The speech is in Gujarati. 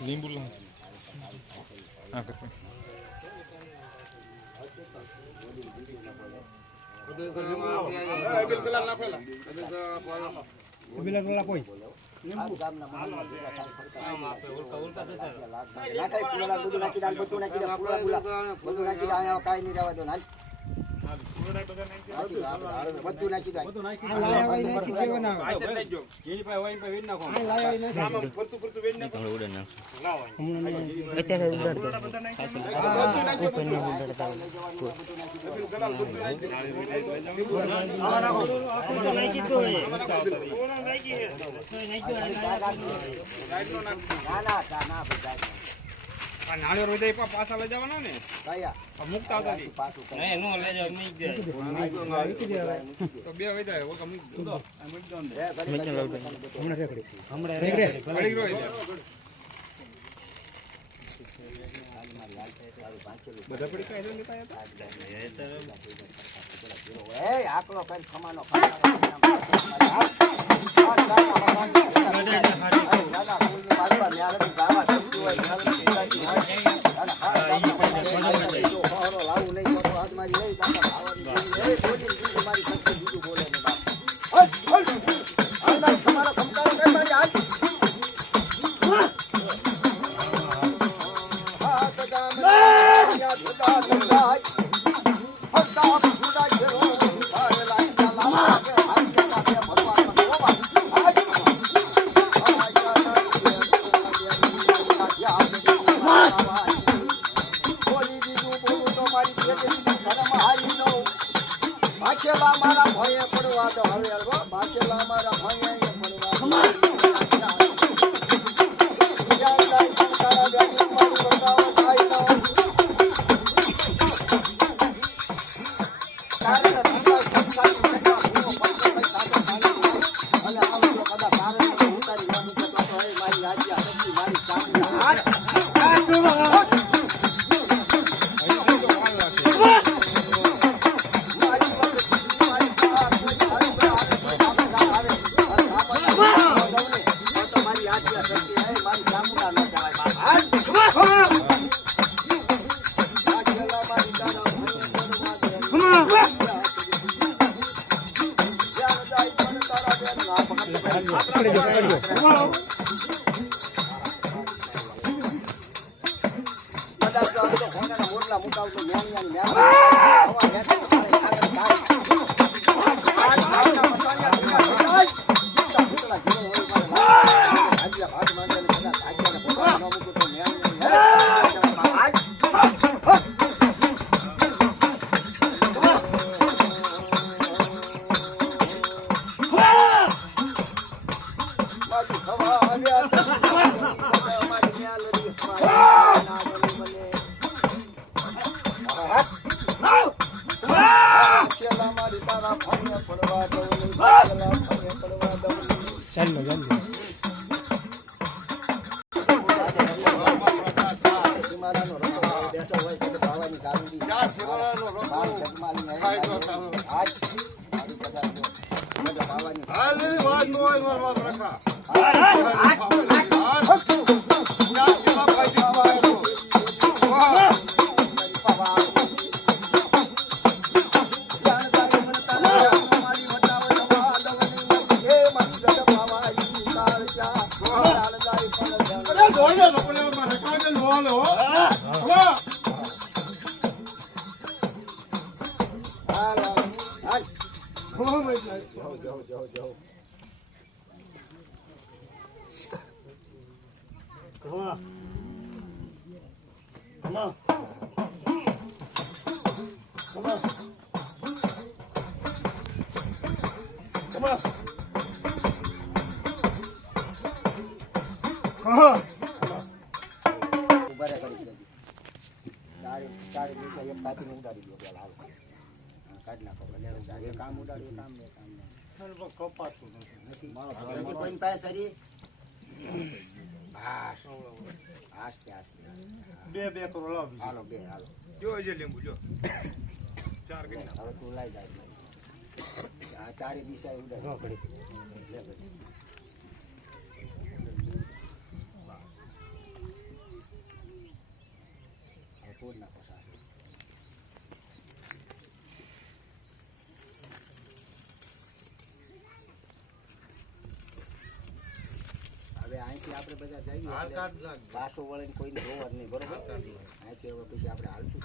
લીંબુ હા કર બધું નાખી દે નાળિયો રોઈ પાછા લઈ જવાના ને મુકતા હતા તો બે વઈ જાય ઓકા મૂક દો બધા પડી કાઈ લેતા હતા આકલો કઈ ખમાનો બે કરો લાવ હાલો બે હાલો જો જે લીંબુ જો ચાર કરી નાખ હવે તું લઈ જાય આ ચારે દિશા ઉડાડ લે તોડી નાખો સાહેબ. હવે અહીંથી આપણે બધા જઈએ એટલે પાછો વળીને કોઈને જોવા જ નહીં, બરોબર? અહીંથી હવે પછી આપણે હાલશું.